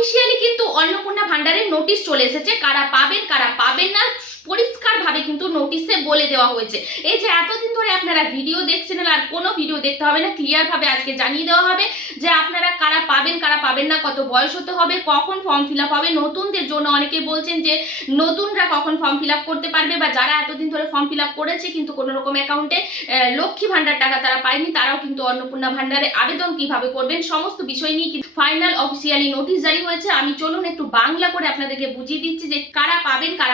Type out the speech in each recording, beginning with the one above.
Officially কিন্তু অন্নপূর্ণা ভান্ডারের notice চলে এসেছে, কারা পাবেন কারা পাবেন না পরিষ্কারভাবে কিন্তু নোটিশে বলে দেওয়া হয়েছে। এই যে এতদিন ধরে আপনারা ভিডিও দেখছেন, আর কোনো ভিডিও দেখতে হবে না, ক্লিয়ারভাবে আজকে জানিয়ে দেওয়া হবে যে আপনারা কারা পাবেন না, কত বয়স হতে হবে, কখন ফর্ম ফিল আপ হবে। নতুনদের জন্য অনেকে বলছেন যে নতুনরা কখন ফর্ম ফিল আপ করতে পারবে, বা যারা এতদিন ধরে ফর্ম ফিল আপ করেছে কিন্তু কোনো রকম অ্যাকাউন্টে লক্ষ্মী ভান্ডার টাকা তারা পায়নি, তারাও কিন্তু অন্নপূর্ণা ভান্ডারে আবেদন কিভাবে করবেন সমস্ত বিষয় নিয়ে কিন্তু ফাইনাল অফিসিয়ালি নোটিশ জারি হয়েছে। আমি চলুন একটু বাংলা করে আপনাদেরকে বুঝিয়ে দিচ্ছি যে কারা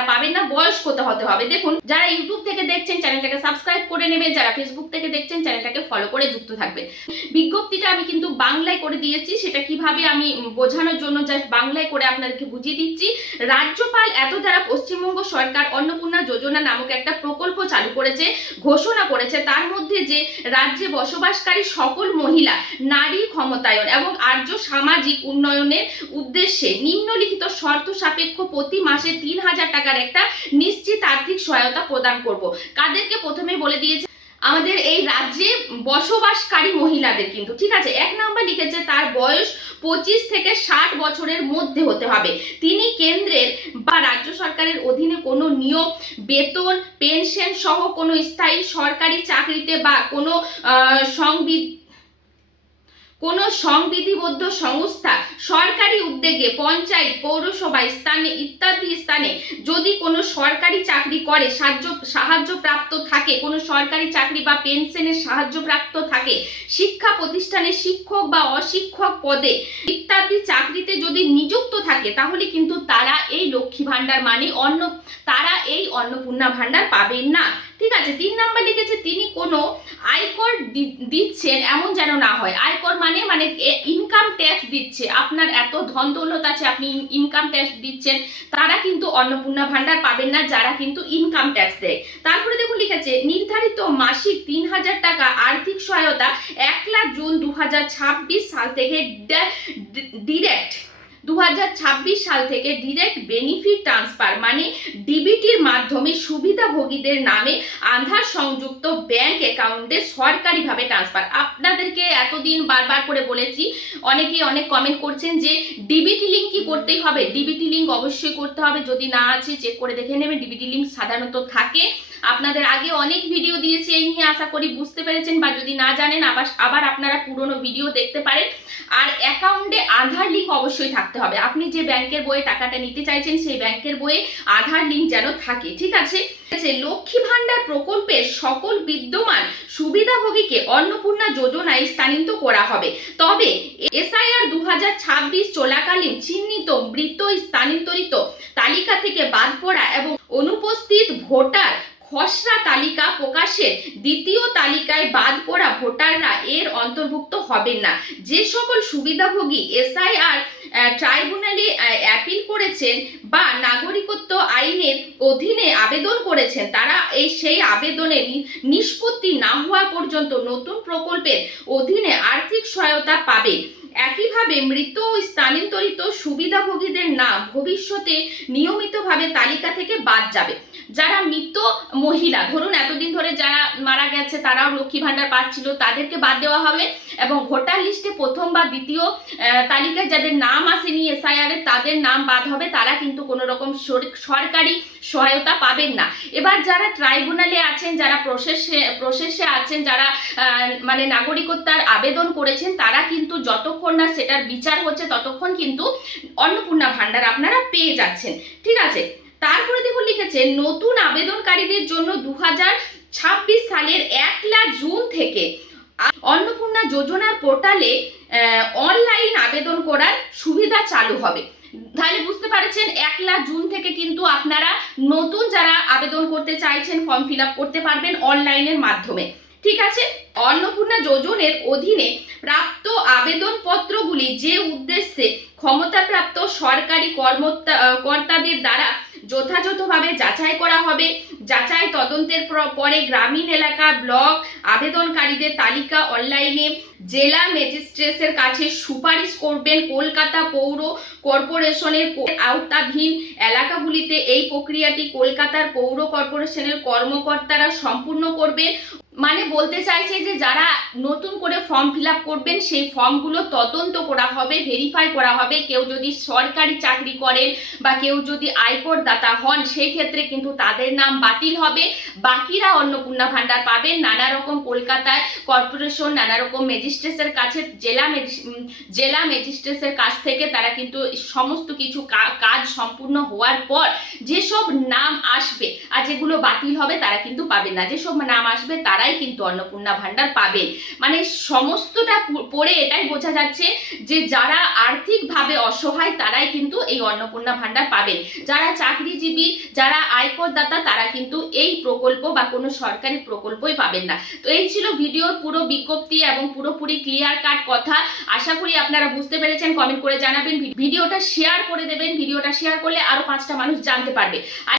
পাবেন না, বয়স কত হতে হবে। দেখুন, যারা ইউটিউব থেকে দেখছেন চ্যানেলটাকে সাবস্ক্রাইব করে নেবেন, যারা ফেসবুক থেকে দেখছেন চ্যানেলটাকে ফলো করে যুক্ত থাকবে। বিজ্ঞপ্তিটা আমি কিন্তু বাংলায় করে দিয়েছি, সেটা কিভাবে আমি বোঝানোর জন্য জাস্ট বাংলায় করে আপনাদেরকে বুঝিয়ে দিচ্ছি। রাজ্যপাল এত দ্বারা পশ্চিমবঙ্গ সরকার অন্নপূর্ণা যোজনা নামক একটা প্রকল্প চালু করেছে, ঘোষণা করেছে। তার মধ্যে যে রাজ্যে বসবাসকারী সকল মহিলা নারী ক্ষমতায়ন এবং আর্য সামাজিক উন্নয়নের উদ্দেশ্যে নিম্নলিখিত শর্ত সাপেক্ষ প্রতি মাসে ৩,০০০ টাকার একটা নিশ্চিত আর্থিক সহায়তা প্রদান করব। কাদেরকে প্রথমে বলে দিয়েছে, আমাদের এই রাজ্যে বসবাসকারী মহিলাদের কিন্তু, ঠিক আছে। ১ নাম্বার লিখেছে তার বয়স 25 থেকে 60 বছরের মধ্যে হতে হবে। তিনি কেন্দ্রের বা রাজ্য সরকারের অধীনে কোনো নিয়োগ, বেতন, পেনশন সহ কোনো স্থায়ী সরকারি চাকরিতে বা কোনো সংবিধিবদ্ধ সংস্থা, সরকারি উদ্যোগে, পঞ্চায়েত, পৌরসভা স্থানে ইত্যাদি স্থানে যদি কোনো সরকারি চাকরি করে সাহায্যপ্রাপ্ত থাকে, কোনো সরকারি চাকরি বা পেনশনের সাহায্যপ্রাপ্ত থাকে, শিক্ষা প্রতিষ্ঠানে শিক্ষক বা অশিক্ষক পদে ইত্যাদি চাকরিতে যদি নিযুক্ত থাকে, তাহলে কিন্তু তারা এই লক্ষ্মী ভান্ডার মানে তারা এই অন্নপূর্ণা ভান্ডার পাবেন না, ঠিক আছে। ৩ নাম্বার লিখেছে তিনি কোনো আয়কর দিচ্ছেন এমন যেন না হয়। আয়কর মানে ইনকাম ট্যাক্স দিচ্ছে, আপনার এত ধন দৌলত আছে আপনি ইনকাম ট্যাক্স দিচ্ছেন, তারা কিন্তু অন্নপূর্ণা ভান্ডার পাবেন না, যারা কিন্তু ইনকাম ট্যাক্স দেয়। তারপরে দেখুন লিখেছে নির্ধারিত মাসিক ৩,০০০ টাকা আর্থিক সহায়তা ১ জুন ২০২৬ সাল থেকে ডিরেক্ট 2026 সাল থেকে ডিরেক্ট বেনিফিট ট্রান্সফার মানে ডিবিটির মাধ্যমে সুবিধাভোগীদের নামে আধার সংযুক্ত ব্যাংক অ্যাকাউন্টে সরকারিভাবে ট্রান্সফার। আপনাদেরকে এতদিন বারবার করে বলেছি, অনেকেই অনেক কমেন্ট করছেন যে ডিবিটি লিঙ্ক কি করতেই হবে। ডিবিটি লিঙ্ক অবশ্যই করতে হবে, যদি না আছে চেক করে দেখে নেবেন। ডিবিটি লিঙ্ক সাধারণত থাকে, আপনাদের আগে অনেক ভিডিও দিয়েছি এই নিয়ে, আশা করি বুঝতে পেরেছেন, বা যদি না জানেন আবার আপনারা পুরনো ভিডিও দেখতে পারেন। আর অ্যাকাউন্টে আধার লিঙ্ক অবশ্যই থাকতে হবে। আপনি যে ব্যাংকের বইয়ে টাকাটা নিতে চাইছেন সেই ব্যাংকের বইয়ে আধার লিঙ্ক যেন থাকে, ঠিক আছে। লক্ষ্মী ভান্ডার প্রকল্পের সকল বিদ্যমান সুবিধাভোগীকে অন্নপূর্ণা যোজনায় স্থানান্তরিত করা হবে। তবে এসআইআর 2026 চলাকালীন চিহ্নিত মৃত স্থানান্তরিত তালিকা থেকে বাদ পড়া এবং অনুপস্থিত ভোটার খসড়া তালিকা প্রকাশের দ্বিতীয় তালিকায় বাদ পড়া ভোটাররা এর অন্তর্ভুক্ত হবেন না। যে সকল সুবিধাভোগী এসআইআর ট্রাইব্যুনালে অ্যাপিল করেছেন বা নাগরিকত্ব আইনের অধীনে আবেদন করেছেন, তারা সেই আবেদনের নিষ্পত্তি না হওয়া পর্যন্ত নতুন প্রকল্পের অধীনে আর্থিক সহায়তা পাবে। একইভাবে মৃত ও স্থানান্তরিত সুবিধাভোগীদের নাম ভবিষ্যতে নিয়মিতভাবে তালিকা থেকে বাদ যাবে। যারা মৃত মহিলা, ধরুন এতদিন ধরে যারা মারা গেছে তারাও লক্ষ্মী ভান্ডার পাচ্ছিল, তাদেরকে বাদ দেওয়া হবে। এবং ভোটার লিস্টে প্রথম বা দ্বিতীয় তালিকায় যাদের নাম আসেনি এসআইআর এর, তাদের নাম বাদ হবে, তারা কিন্তু কোনো রকম সরকারি সহায়তা পাবেন না। এবার যারা ট্রাইব্যুনালে আছেন, যারা প্রসেসে আছেন, যারা মানে নাগরিকত্বের আবেদন করেছেন, তারা কিন্তু যতক্ষণ না সেটার বিচার হচ্ছে ততক্ষণ কিন্তু অন্নপূর্ণা ভান্ডার আপনারা পেয়ে যাচ্ছেন, ঠিক আছে। তারপরে দেখুন লিখেছে নতুন আবেদনকারীদের জন্য 2026 সালের 1 জুন থেকে অন্নপূর্ণা যোজনার পোর্টালে অনলাইন আবেদন করার সুবিধা চালু হবে। তাহলে বুঝতে পারছেন 1 জুন থেকে কিন্তু আপনারা নতুন যারা আবেদন করতে চাইছেন ফর্ম ফিল আপ করতে পারবেন অনলাইনের মাধ্যমে, ঠিক আছে। অন্নপূর্ণা যোজনার অধীনে প্রাপ্ত আবেদনপত্রগুলি যে উদ্দেশ্যে ক্ষমতাপ্রাপ্ত সরকারি কর্তাদের দ্বারা যথাযথভাবে যাচাই করা হবে। যাচাই তদন্তের পরে গ্রামীণ এলাকা ব্লক আবেদনকারীদের তালিকা অনলাইনে জেলা ম্যাজিস্ট্রেটের কাছে সুপারিশ করবেন। কলকাতা পৌর কর্পোরেশনের আওতাধীন এলাকাগুলিতে এই প্রক্রিয়াটি কলকাতার পৌর কর্পোরেশনের কর্মকর্তারা সম্পূর্ণ করবেন। মানে বলতে চাইছে যে যারা নতুন করে ফর্ম ফিল আপ করবেন সেই ফর্মগুলো তদন্ত করা হবে, ভেরিফাই করা হবে। কেউ যদি সরকারি চাকরি করেন বা কেউ যদি আয়কর দাতা হন সেই ক্ষেত্রে কিন্তু তাদের নাম বাতিল হবে, বাকিরা অন্নপূর্ণা ভাণ্ডার পাবেন। নানা রকম কলকাতায় কর্পোরেশন নানা রকম ম্যাজিস্ট্রেটের কাছে জেলা ম্যাজিস্ট্রেটের কাছ থেকে তারা কিন্তু সমস্ত কিছু কাজ সম্পূর্ণ হওয়ার পর যেসব নাম আসবে আর যেগুলো বাতিল হবে তারা কিন্তু পাবেন না। যেসব নাম আসবে তারাই কিন্তু অন্নপূর্ণা ভাণ্ডার পাবেন। মানে সমস্তটা পড়ে এটাই বোঝা যাচ্ছে যে যারা আর্থিকভাবে অসহায় তারাই কিন্তু এই অন্নপূর্ণা ভাণ্ডার পাবেন। যারা চাকরিজীবী, যারা আয়কর দাতা তারা কিন্তু এই প্রকল্প বা কোনো সরকারি প্রকল্পই পাবেন না। তো এই ছিল ভিডিওর পুরো বিজ্ঞপ্তি এবং পুরোপুরি ক্লিয়ার কাট কথা। আশা করি আপনারা বুঝতে পেরেছেন। কমেন্ট করে জানাবেন, ভিডিওটা শেয়ার করে দেবেন। ভিডিওটা শেয়ার করলে আরো 5টা মানুষ জানতে পারবে।